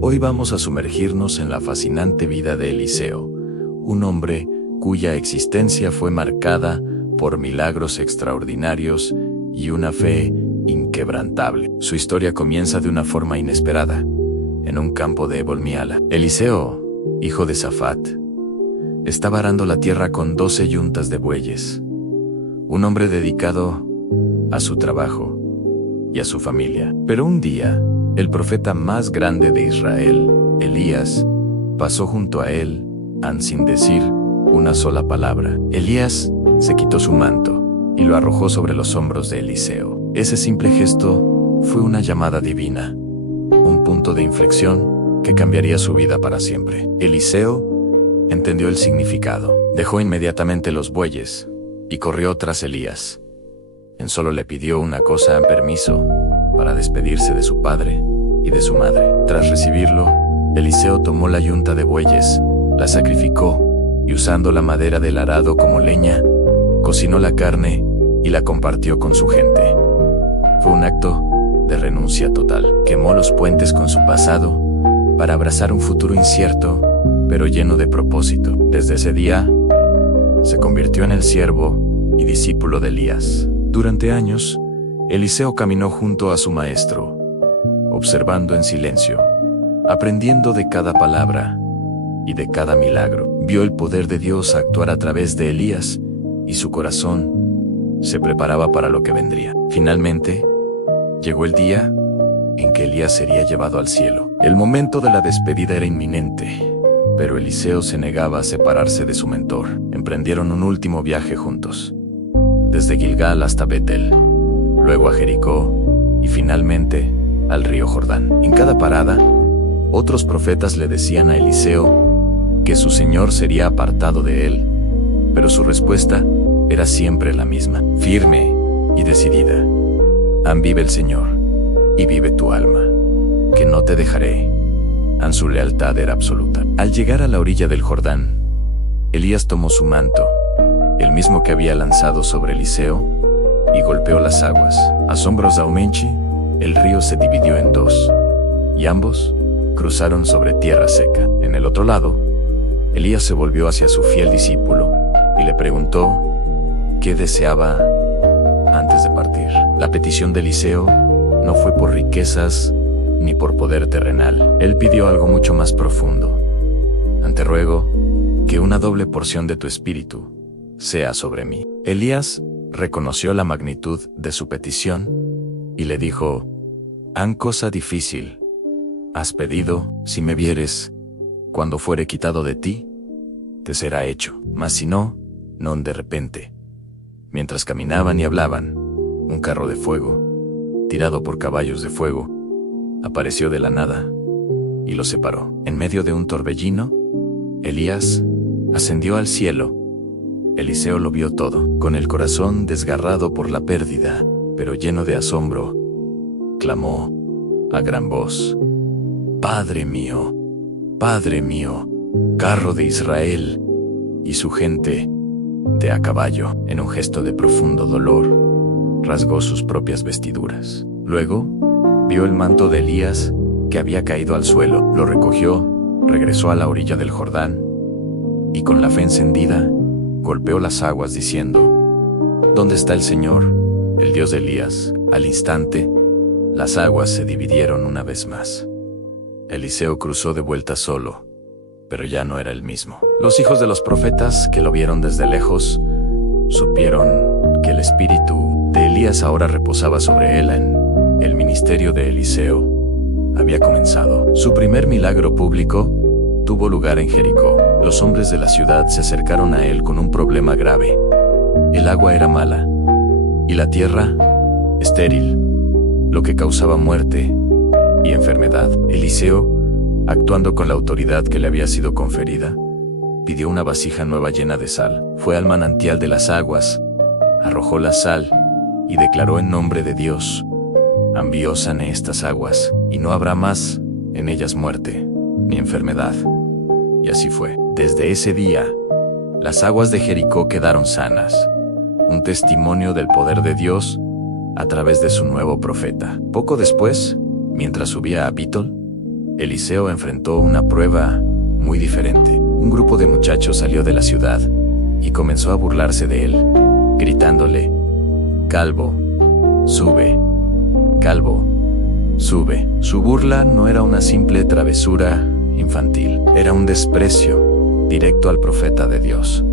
Hoy vamos a sumergirnos en la fascinante vida de Eliseo, un hombre cuya existencia fue marcada por milagros extraordinarios y una fe inquebrantable. Su historia comienza de una forma inesperada, en un campo de Ebol-Miala. Eliseo, hijo de Safat, estaba arando la tierra con 12 yuntas de bueyes, un hombre dedicado a su trabajo y a su familia. Pero un día, el profeta más grande de Israel, Elías, pasó junto a él, sin decir una sola palabra. Elías se quitó su manto y lo arrojó sobre los hombros de Eliseo. Ese simple gesto fue una llamada divina, un punto de inflexión que cambiaría su vida para siempre. Eliseo entendió el significado. Dejó inmediatamente los bueyes y corrió tras Elías. Solo le pidió una cosa: permiso para despedirse de su padre y de su madre. Tras recibirlo, Eliseo tomó la yunta de bueyes, la sacrificó y, usando la madera del arado como leña, cocinó la carne y la compartió con su gente. Fue un acto de renuncia total. Quemó los puentes con su pasado para abrazar un futuro incierto, pero lleno de propósito. Desde ese día, se convirtió en el siervo y discípulo de Elías. Durante años, Eliseo caminó junto a su maestro, observando en silencio, aprendiendo de cada palabra y de cada milagro. Vio el poder de Dios actuar a través de Elías y su corazón se preparaba para lo que vendría. Finalmente, llegó el día en que Elías sería llevado al cielo. El momento de la despedida era inminente, pero Eliseo se negaba a separarse de su mentor. Emprendieron un último viaje juntos, desde Gilgal hasta Betel, luego a Jericó y finalmente al río Jordán. En cada parada, otros profetas le decían a Eliseo que su Señor sería apartado de él, pero su respuesta era siempre la misma, firme y decidida: vive el Señor y vive tu alma, que no te dejaré. Su lealtad era absoluta. Al llegar a la orilla del Jordán, Elías tomó su manto, el mismo que había lanzado sobre Eliseo, y golpeó las aguas. Asombros de Aumenchi, el río se dividió en dos, y ambos cruzaron sobre tierra seca. En el otro lado, Elías se volvió hacia su fiel discípulo y le preguntó qué deseaba antes de partir. La petición de Eliseo no fue por riquezas ni por poder terrenal. Él pidió algo mucho más profundo. Te ruego que una doble porción de tu espíritu sea sobre mí. Elías reconoció la magnitud de su petición y le dijo: cosa difícil has pedido. Si me vieres, cuando fuere quitado de ti, te será hecho. Mas si no, de repente, mientras caminaban y hablaban, un carro de fuego, tirado por caballos de fuego, apareció de la nada y los separó. En medio de un torbellino, Elías ascendió al cielo. Eliseo lo vio todo. Con el corazón desgarrado por la pérdida, pero lleno de asombro, clamó a gran voz: Padre mío, carro de Israel y su gente de a caballo. En un gesto de profundo dolor, rasgó sus propias vestiduras. Luego, vio el manto de Elías que había caído al suelo. Lo recogió, regresó a la orilla del Jordán y, con la fe encendida, golpeó las aguas diciendo: ¿Dónde está el Señor, el Dios de Elías? Al instante, las aguas se dividieron una vez más. Eliseo cruzó de vuelta solo, pero ya no era el mismo. Los hijos de los profetas, que lo vieron desde lejos, supieron que el espíritu de Elías ahora reposaba sobre él. El ministerio de Eliseo había comenzado. Su primer milagro público tuvo lugar en Jericó. Los hombres de la ciudad se acercaron a él con un problema grave. El agua era mala y la tierra estéril, lo que causaba muerte y enfermedad. Eliseo, actuando con la autoridad que le había sido conferida, pidió una vasija nueva llena de sal. Fue al manantial de las aguas, arrojó la sal y declaró en nombre de Dios: Yo sané estas aguas, y no habrá más en ellas muerte ni enfermedad. Y así fue. Desde ese día, las aguas de Jericó quedaron sanas, un testimonio del poder de Dios a través de su nuevo profeta. Poco después, mientras subía a Bitol, Eliseo enfrentó una prueba muy diferente. Un grupo de muchachos salió de la ciudad y comenzó a burlarse de él, gritándole: «Calvo, sube, calvo, sube». Su burla no era una simple travesura infantil, era un desprecio directo al profeta de Dios.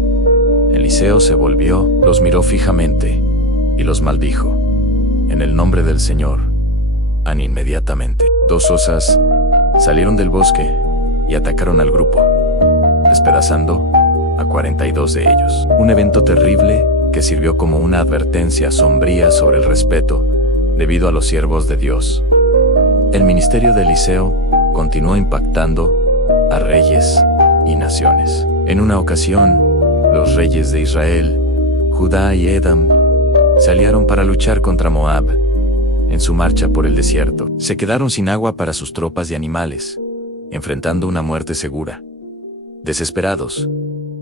Eliseo se volvió, los miró fijamente y los maldijo. En el nombre del Señor, inmediatamente. 2 osas salieron del bosque y atacaron al grupo, despedazando a 42 de ellos. Un evento terrible que sirvió como una advertencia sombría sobre el respeto debido a los siervos de Dios. El ministerio de Eliseo continuó impactando a reyes y naciones. En una ocasión, los reyes de Israel, Judá y Edom se aliaron para luchar contra Moab. En su marcha por el desierto, se quedaron sin agua para sus tropas y animales, enfrentando una muerte segura. Desesperados,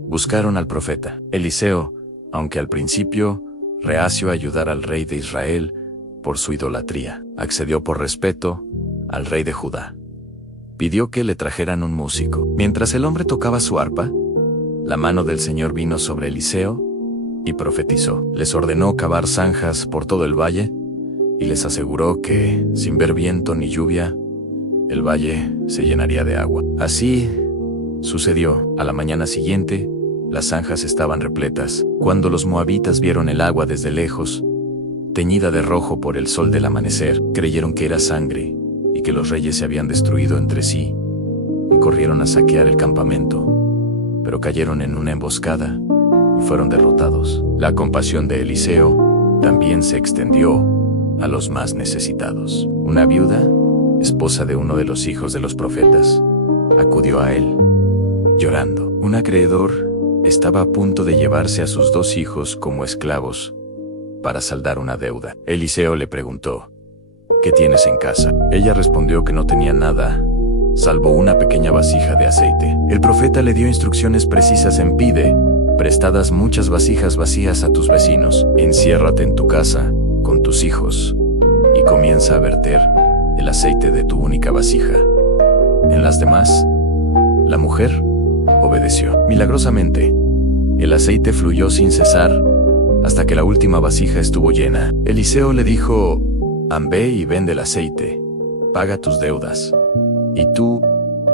buscaron al profeta Eliseo, aunque al principio reacio a ayudar al rey de Israel por su idolatría, accedió por respeto al rey de Judá. Pidió que le trajeran un músico. Mientras el hombre tocaba su arpa, la mano del Señor vino sobre Eliseo y profetizó. Les ordenó cavar zanjas por todo el valle y les aseguró que, sin ver viento ni lluvia, el valle se llenaría de agua. Así sucedió. A la mañana siguiente, las zanjas estaban repletas. Cuando los moabitas vieron el agua desde lejos, teñida de rojo por el sol del amanecer, creyeron que era sangre y que los reyes se habían destruido entre sí, y corrieron a saquear el campamento, pero cayeron en una emboscada y fueron derrotados. La compasión de Eliseo también se extendió a los más necesitados. Una viuda, esposa de uno de los hijos de los profetas, acudió a él, llorando. Un acreedor estaba a punto de llevarse a sus 2 hijos como esclavos para saldar una deuda. Eliseo le preguntó: «¿Qué tienes en casa?». Ella respondió que no tenía nada, salvo una pequeña vasija de aceite. El profeta le dio instrucciones precisas en: «Pide prestadas muchas vasijas vacías a tus vecinos, enciérrate en tu casa con tus hijos y comienza a verter el aceite de tu única vasija en las demás». La mujer obedeció. Milagrosamente, el aceite fluyó sin cesar hasta que la última vasija estuvo llena. Eliseo le dijo: «Ve y vende el aceite, paga tus deudas, y tú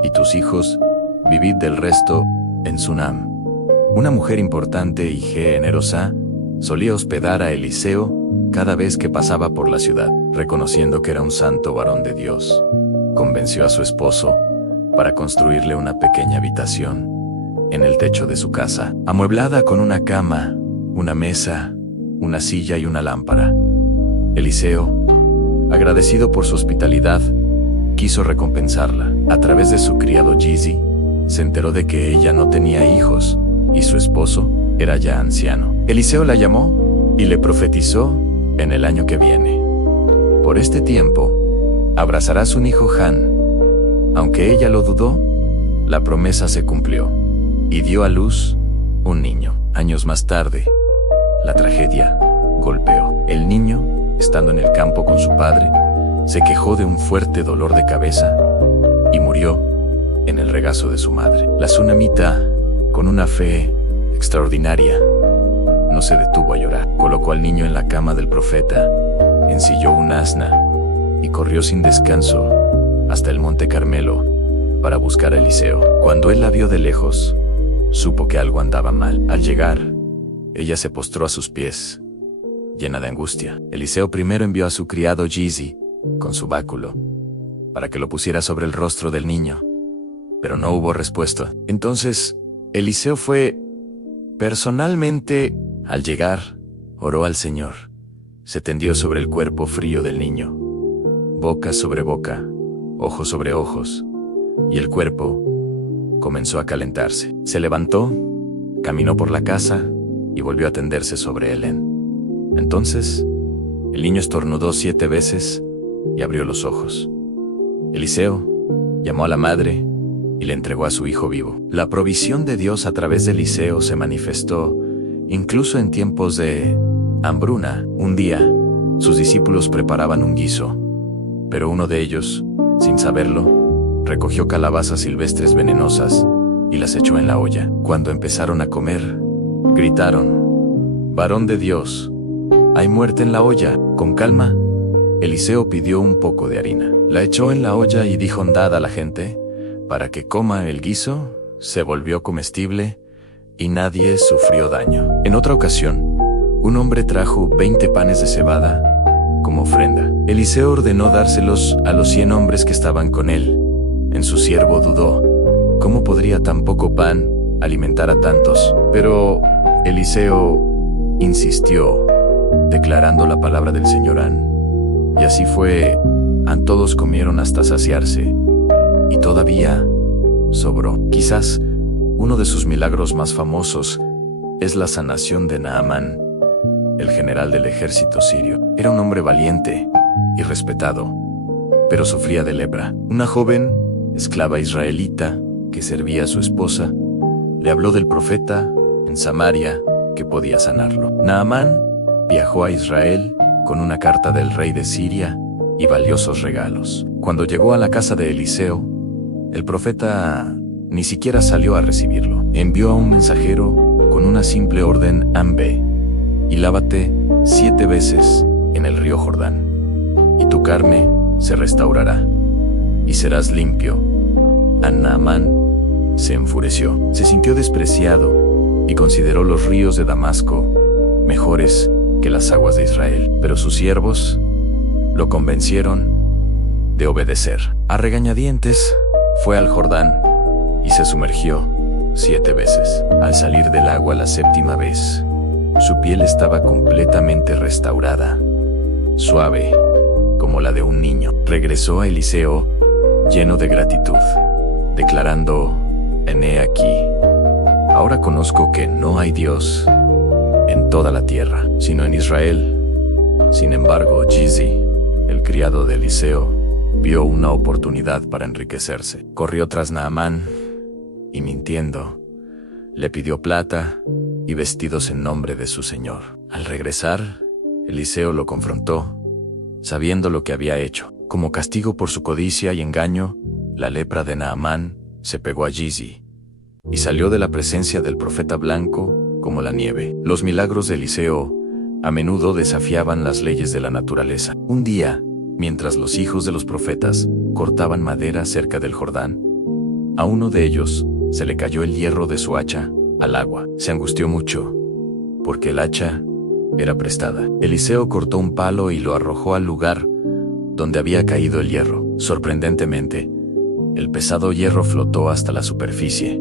y tus hijos vivid del resto en Sunam». Una mujer importante y generosa solía hospedar a Eliseo cada vez que pasaba por la ciudad. Reconociendo que era un santo varón de Dios, convenció a su esposo para construirle una pequeña habitación en el techo de su casa, amueblada con una cama, una mesa, una silla y una lámpara. Eliseo, agradecido por su hospitalidad, quiso recompensarla. A través de su criado Gizi, se enteró de que ella no tenía hijos y su esposo era ya anciano. Eliseo la llamó y le profetizó: «En el año que viene, por este tiempo, abrazarás un hijo Han». Aunque ella lo dudó, la promesa se cumplió y dio a luz un niño. Años más tarde, la tragedia golpeó. El niño, estando en el campo con su padre, se quejó de un fuerte dolor de cabeza y murió en el regazo de su madre. La tsunamita, con una fe extraordinaria, no se detuvo a llorar. Colocó al niño en la cama del profeta, ensilló un asna y corrió sin descanso hasta el monte Carmelo para buscar a Eliseo. Cuando él la vio de lejos, supo que algo andaba mal. Al llegar, ella se postró a sus pies, llena de angustia. Eliseo primero envió a su criado Gizi con su báculo para que lo pusiera sobre el rostro del niño, pero no hubo respuesta. Entonces, Eliseo fue personalmente. Al llegar, oró al Señor, se tendió sobre el cuerpo frío del niño, boca sobre boca, ojos sobre ojos, y el cuerpo comenzó a calentarse. Se levantó, caminó por la casa y volvió a tenderse sobre él. Entonces, el niño estornudó 7 veces y abrió los ojos. Eliseo llamó a la madre y le entregó a su hijo vivo. La provisión de Dios a través de Eliseo se manifestó incluso en tiempos de hambruna. Un día, sus discípulos preparaban un guiso, pero uno de ellos, sin saberlo, recogió calabazas silvestres venenosas y las echó en la olla. Cuando empezaron a comer, gritaron: «Varón de Dios, hay muerte en la olla». Con calma, Eliseo pidió un poco de harina. La echó en la olla y dijo: «Dad a la gente para que coma». El guiso se volvió comestible y nadie sufrió daño. En otra ocasión, un hombre trajo 20 panes de cebada como ofrenda. Eliseo ordenó dárselos a los 100 hombres que estaban con él. En su siervo dudó: ¿cómo podría tan poco pan alimentar a tantos? Pero Eliseo insistió, declarando la palabra del Señor. Y así fue. Todos comieron hasta saciarse, y todavía sobró. Quizás uno de sus milagros más famosos es la sanación de Naamán, el general del ejército sirio. Era un hombre valiente y respetado, pero sufría de lepra. Una joven esclava israelita que servía a su esposa le habló del profeta en Samaria que podía sanarlo. Naamán viajó a Israel con una carta del rey de Siria y valiosos regalos. Cuando llegó a la casa de Eliseo, el profeta ni siquiera salió a recibirlo. Envió a un mensajero con una simple orden: «Ve y lávate 7 veces en el río Jordán, y tu carne se restaurará, y serás limpio». Naamán se enfureció, se sintió despreciado y consideró los ríos de Damasco mejores que las aguas de Israel. Pero sus siervos lo convencieron de obedecer. A regañadientes fue al Jordán y se sumergió 7 veces. Al salir del agua la 7ª vez, su piel estaba completamente restaurada, suave como la de un niño. Regresó a Eliseo lleno de gratitud, declarando: «He aquí, ahora conozco que no hay Dios en toda la tierra, sino en Israel». Sin embargo, Gizi, el criado de Eliseo, vio una oportunidad para enriquecerse. Corrió tras Naamán y, mintiendo, le pidió plata y vestidos en nombre de su señor. Al regresar, Eliseo lo confrontó, sabiendo lo que había hecho. Como castigo por su codicia y engaño, la lepra de Naamán se pegó a Gizi y salió de la presencia del profeta blanco como la nieve. Los milagros de Eliseo a menudo desafiaban las leyes de la naturaleza. Un día, mientras los hijos de los profetas cortaban madera cerca del Jordán, a uno de ellos se le cayó el hierro de su hacha al agua. Se angustió mucho, porque el hacha era prestada. Eliseo cortó un palo y lo arrojó al lugar donde había caído el hierro. Sorprendentemente, el pesado hierro flotó hasta la superficie,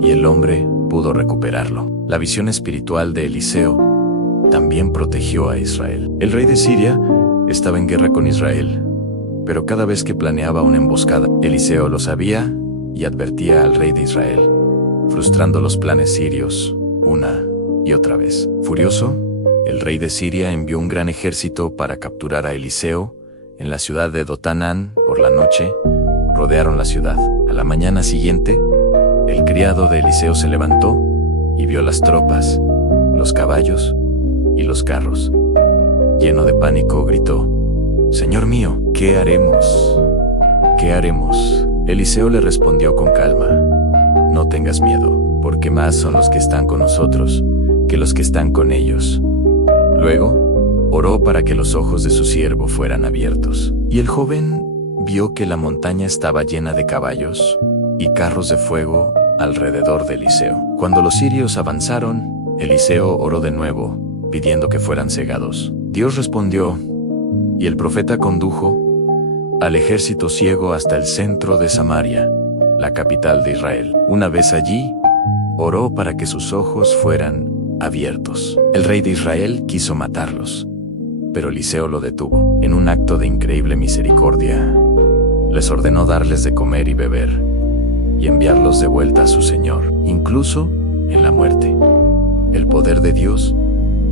y el hombre pudo recuperarlo. La visión espiritual de Eliseo también protegió a Israel. El rey de Siria estaba en guerra con Israel, pero cada vez que planeaba una emboscada, Eliseo lo sabía y advertía al rey de Israel, frustrando los planes sirios una y otra vez. Furioso, el rey de Siria envió un gran ejército para capturar a Eliseo en la ciudad de Dotanán. Por la noche, rodearon la ciudad. A la mañana siguiente, el criado de Eliseo se levantó y vio las tropas, los caballos y los carros. Lleno de pánico, gritó: «Señor mío, ¿qué haremos? ¿Qué haremos?». Eliseo le respondió con calma: «No tengas miedo, porque más son los que están con nosotros que los que están con ellos». Luego, oró para que los ojos de su siervo fueran abiertos. Y el joven vio que la montaña estaba llena de caballos y carros de fuego alrededor de Eliseo. Cuando los sirios avanzaron, Eliseo oró de nuevo, pidiendo que fueran cegados. Dios respondió, y el profeta condujo al ejército ciego hasta el centro de Samaria, la capital de Israel. Una vez allí, oró para que sus ojos fueran abiertos. El rey de Israel quiso matarlos, pero Eliseo lo detuvo. En un acto de increíble misericordia, les ordenó darles de comer y beber, y enviarlos de vuelta a su señor, incluso en la muerte. El poder de Dios,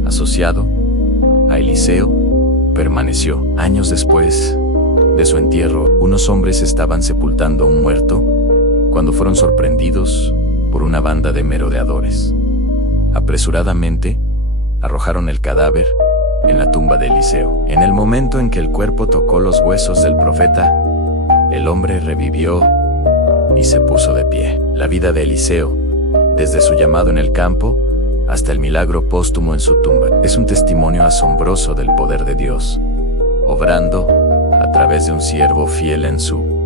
asociado a Eliseo, permaneció. Años después de su entierro, unos hombres estaban sepultando a un muerto cuando fueron sorprendidos por una banda de merodeadores. Apresuradamente, arrojaron el cadáver en la tumba de Eliseo. En el momento en que el cuerpo tocó los huesos del profeta, El hombre revivió y se puso de pie. La vida de Eliseo, desde su llamado en el campo hasta el milagro póstumo en su tumba, es un testimonio asombroso del poder de Dios, obrando a través de un siervo fiel en su